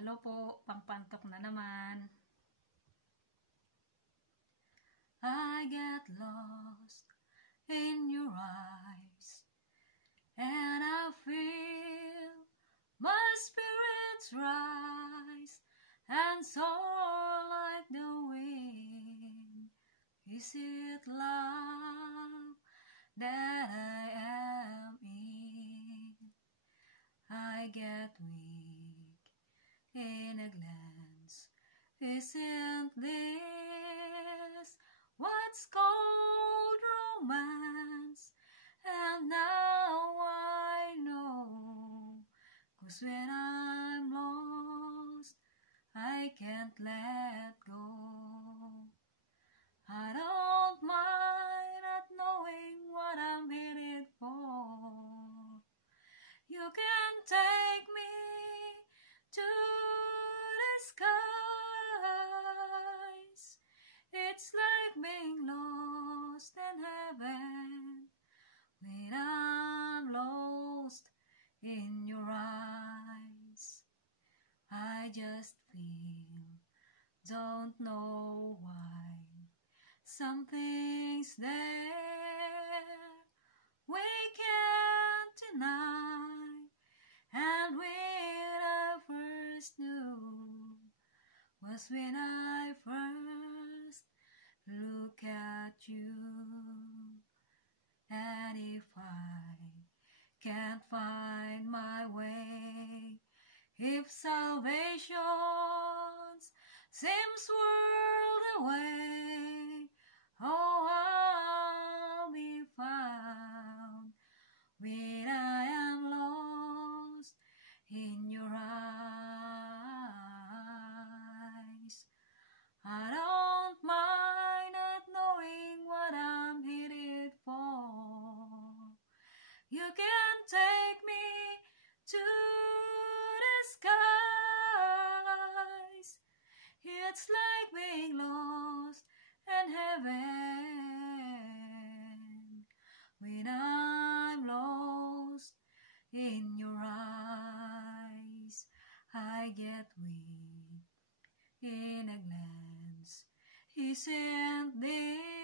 Hello po, pangpantok na naman. I get lost in your eyes, and I feel my spirits rise and soar like the wind. Is it love that I am in? I get weak in a glance. Isn't this what's called romance? And now I know, 'cause when I'm lost, I can't let go. I don't mind not knowing what I'm headed for. You can take me to the skies. It's like being lost in heaven when I'm lost in your eyes. I just feel, don't know why, something's there we can't deny. And when I first knew was when I first look at you. And if I can't find my way, if salvation seems whirled away, oh, I'll be found when I am lost in your eyes. I don't mind not knowing what I'm headed for. You can take me to the skies. It's like being lost in heaven when I'm lost in your eyes. I get weak in a glance. Isn't this